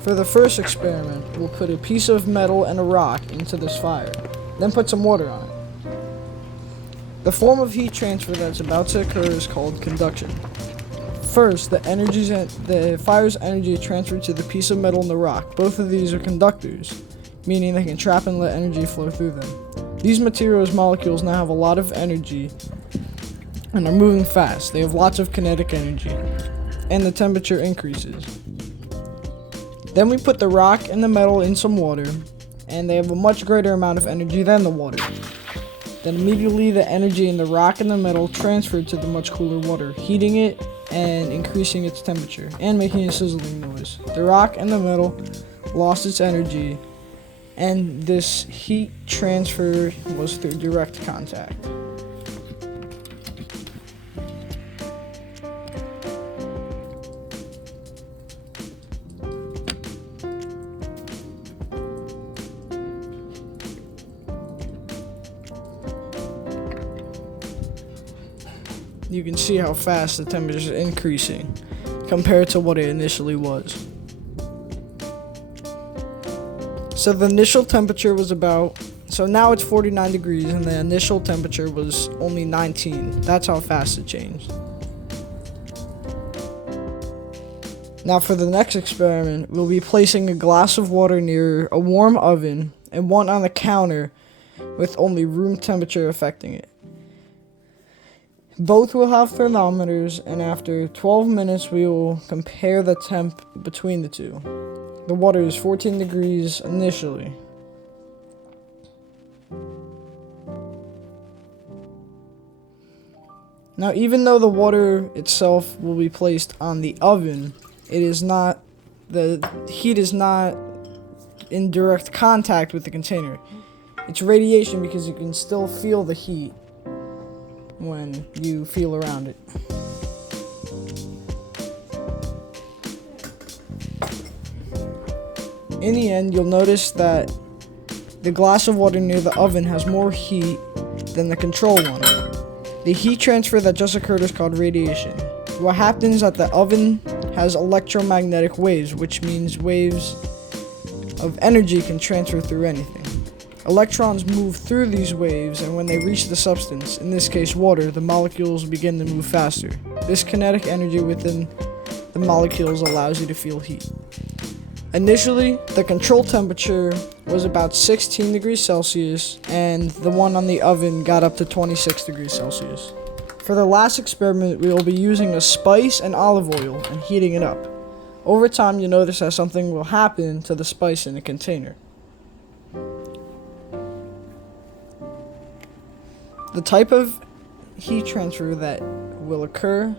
For the first experiment, we'll put a piece of metal and a rock into this fire, then put some water on it. The form of heat transfer that's about to occur is called conduction. First, the fire's energy is transferred to the piece of metal and the rock. Both of these are conductors, meaning they can trap and let energy flow through them. These materials molecules now have a lot of energy and are moving fast. They have lots of kinetic energy, and the temperature increases. Then we put the rock and the metal in some water, and they have a much greater amount of energy than the water. Then immediately the energy in the rock and the metal transferred to the much cooler water, heating it and increasing its temperature and making a sizzling noise. The rock and the metal lost its energy, and this heat transfer was through direct contact. You can see how fast the temperature is increasing compared to what it initially was. So the initial temperature was now it's 49 degrees and the initial temperature was only 19. That's how fast it changed. Now for the next experiment, we'll be placing a glass of water near a warm oven and one on the counter with only room temperature affecting it. Both will have thermometers, and after 12 minutes we will compare the temp between the two. The water is 14 degrees initially. Now, even though the water itself will be placed on the oven, the heat is not in direct contact with the container. It's radiation because you can still feel the heat when you feel around it. In the end, you'll notice that the glass of water near the oven has more heat than the control one. The heat transfer that just occurred is called radiation. What happens is that the oven has electromagnetic waves, which means waves of energy can transfer through anything. Electrons move through these waves, and when they reach the substance, in this case water, the molecules begin to move faster. This kinetic energy within the molecules allows you to feel heat. Initially, the control temperature was about 16 degrees Celsius, and the one on the oven got up to 26 degrees Celsius. For the last experiment, we will be using a spice and olive oil and heating it up. Over time, you'll notice that something will happen to the spice in the container. The type of heat transfer that will occur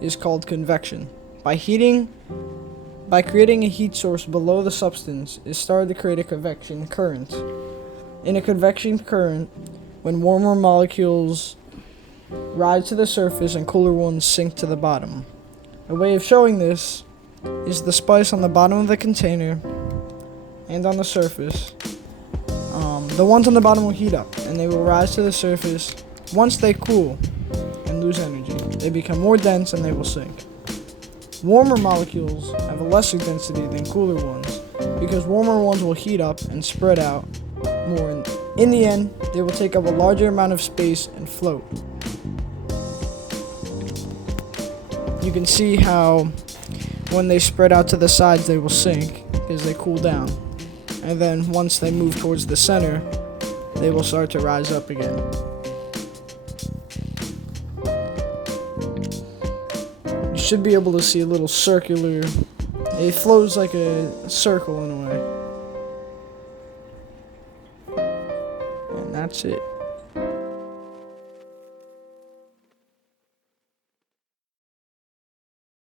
is called convection. By creating a heat source below the substance, it started to create a convection current. In a convection current, when warmer molecules rise to the surface and cooler ones sink to the bottom. A way of showing this is the spice on the bottom of the container and on the surface. The ones on the bottom will heat up and they will rise to the surface. Once they cool and lose energy, they become more dense and they will sink. Warmer molecules have a lesser density than cooler ones because warmer ones will heat up and spread out more. In the end, they will take up a larger amount of space and float. You can see how when they spread out to the sides, they will sink because they cool down. And then once they move towards the center, they will start to rise up again. You should be able to see a little circular, it flows like a circle in a way. And that's it.